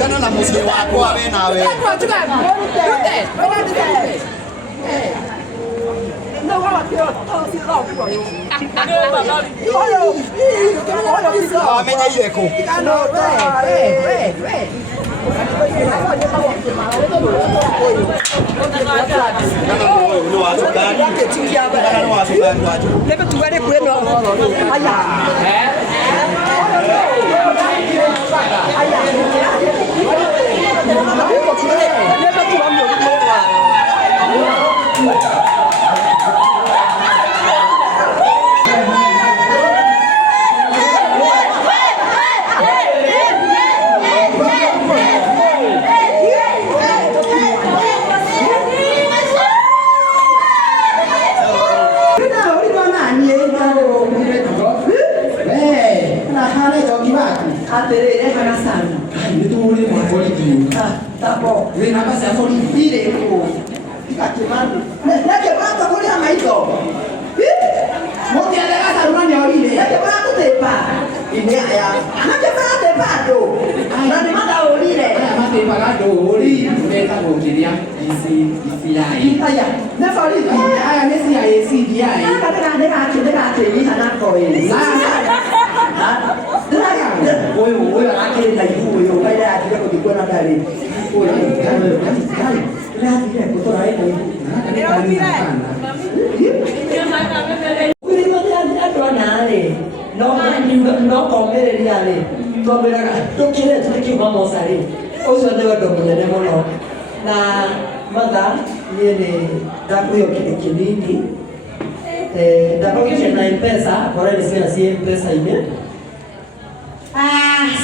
Kana na musi wako awe nawe. Amenya ireko.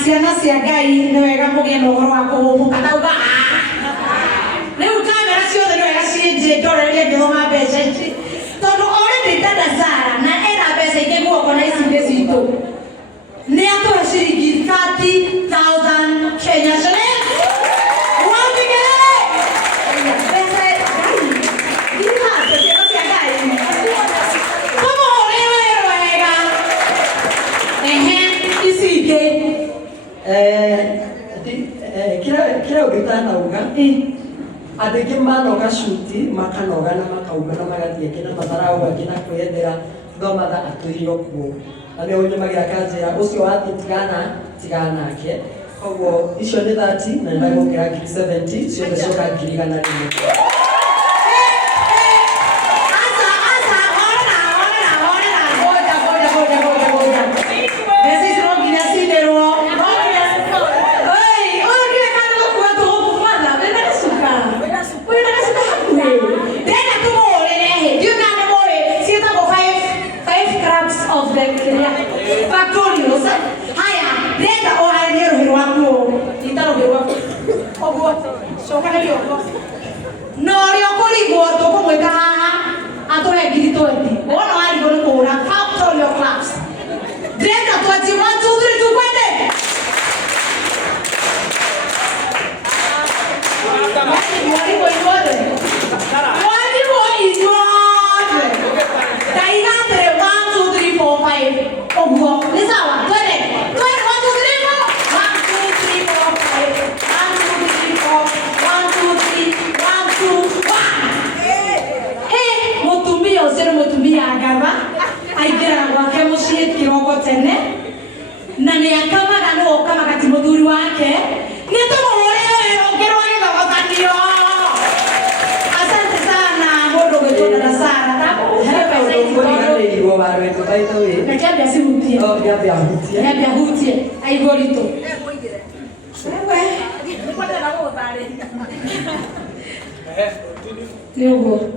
Siana siagai no ega mugia no goro ako mukatauga leo kamera sio ndio ega sije dore ile ndio mabesa hizi todo already tada Zara na era pesa ikegwa kwa hizi pesa ito ni ato shilingi 30,000 Kenya shillings wapi kelele pesa ina pesa siagai como leo ega isike kira ugitana uga adege manoga shuti makanoga na makauga na magathie kina matarau akina kwendera thomatha atuirio kuo ane onye magira kanjira ucio wathi tigana ke koguo icio ni 30 na ndagukira 70 cio coka ngirigana rimwe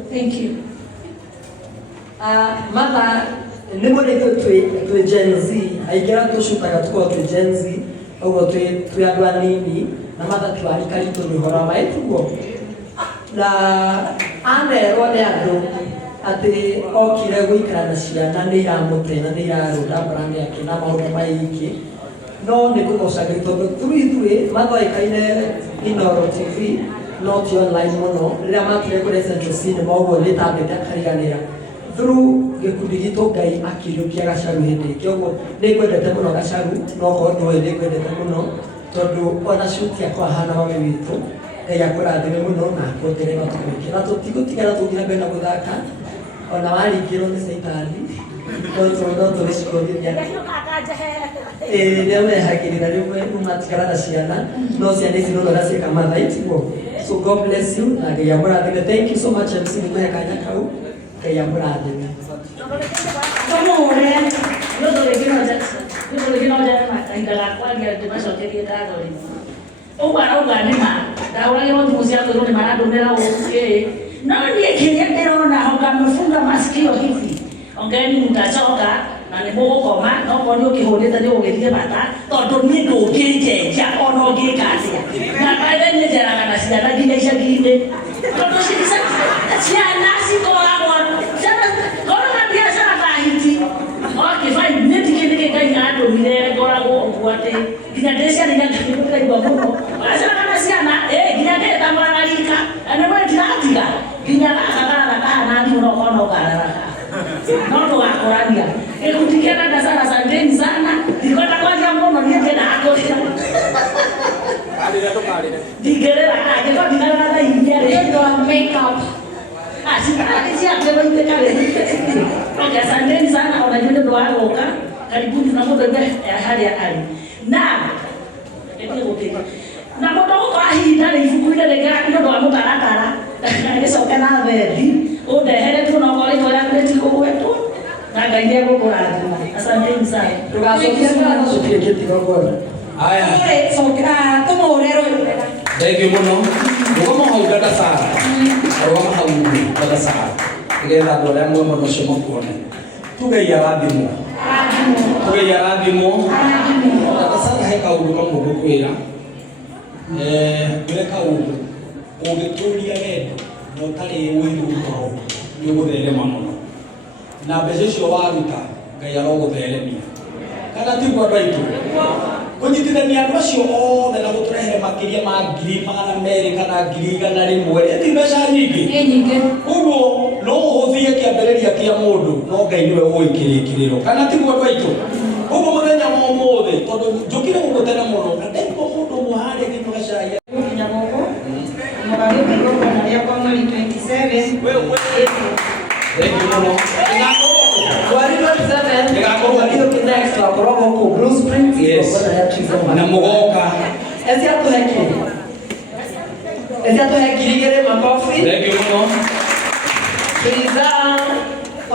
Thank you. Mother, nimone tu Gen Z, aigera tu shutaga tuko tu Gen Z, ogo tu andũ anini na mother tu arikari tu mihora maitugo. Na anerwo nĩ andũ atĩ okire gũikara na ciana nĩ iramũtena nĩ irarũda brand yake na maũndũ maingĩ no nĩ kũgocagĩria tondũ ithuĩ mathoĩkaine Inooro TV not online muno rĩrĩa matire kũrĩ Central Cinema ũguo nĩ tambĩte akariganĩra through gĩkundi gitũ Ngai akĩriũkia Gacaru hĩndĩ ĩngĩ ũguo nĩ ngwendete mũno Gacaru no korwo ndũĩ nĩ ngwendete mũno tondũ ona shoot yakwa hana mami witũ Ngai akũrathime mũno na akuongerere matukũ maingĩ na tũtigũtigana tũthiĩ mbere na gũthaka ona waringĩrwo nĩ Saitani no tũrĩcikothithia nĩamehagĩrĩra rĩmwe matigara na ciana no ciana ici nono ciĩka mathaitiguo so God bless you na Ngai amũrathime thank you so much MC nĩmũhe kanya kau Ngai amũrathime Ongeni mtachoka na nimugukoma no koni ukihundite ni ugithie bata tondu ni ndungirikeja ona ungikatia na kaile ni njeraga na ciana nginya icagi-inĩ tondu ciana cikoragwo korwo na biacara ta hiti fine nĩ tikĩndĩkĩ Ngai andũmire ngoragwo ũguo atĩ nginya ndĩciarĩire ngaigua mũno acaraga na ciana nginya ndĩtamũraga rika na nĩmwe ndiratiga nginya gaka kahana thimũ no korwo no kararaka no tũgakũrania gĩkundi kĩa Gacaru asanteni sana ndikwenda kwaria mũno niĩ ndĩrenda akũrĩra ndingĩrĩra angĩkorwo ndigana na iria Okay, asanteni sana ona ndio ndo wagoka karibuni na mũndũ harĩa arĩ na na mũndũ gũkora ihinda rĩ ibuku-inĩ rĩngĩ nĩ ũndũ wa mũtaratara gĩcoke na thethi ũndehere tu na ũkorwo itwa rĩaku rĩtikũgwetwo na Ngai nĩegũkũrathima asanteni sana ndũgacokie gĩtigo ngona Haya. Tũmũhũre rũĩ wega. Thank you mũno. Rũgama hau Gacaru. Rũgama hau Gacaru. Nĩgetha andũ arĩa muoyo mũno ũcio makuone. Tuge arathimwo. Tuge arathimwo. Gacaru he kaũndũ kamwe ngũkwĩra. Ngwĩre kaũndũ. Ũngĩtũria wendo na ũtarĩ ũiru ũhoro nĩ ũgũtherema mũno. Na mbeca icio waruta Ngai arogũtheremia. Kana tiguo andũ aitũ. Kũnyitithania andũ acio othe na gũtũrehere makĩria ma 200,000 kana 100,000 ti mbeca nyingĩ. Ũguo no ũhũthie kĩambĩrĩria kĩa mũndũ no Ngai nĩwe ũĩ kĩrĩkĩrĩro. Kana tiguo andũ aitũ. Ũguo mũthenya wa ũmũthĩ tondũ njũkire gũgũtena mũno na ndaigua mũndũ ũmwe harĩa kĩnyuga cai Kinya gũkũ mũgarũki igongona rĩakwa mweri 27 Thank you mũno. Mweri 27 Nĩgakorwo next wakorwo gũkũ Blue Springs igongona rĩa Trizoma na mũgoka. Eci atũhe kĩrĩ eci atũhe ngiri igĩrĩ makobi Thank you mũno. Triza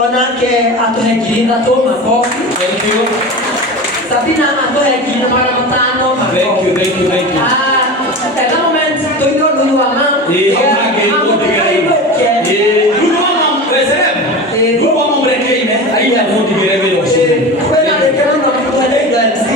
onake atũhe ngiri ithatũ makobi Thank you. Sabina atũhe ngiri 500 makobi Thank you. At the moment tũithio nuthu wa ma Aia mutigire wĩra ũcio. kwĩna rĩkĩro na mũtũhe MC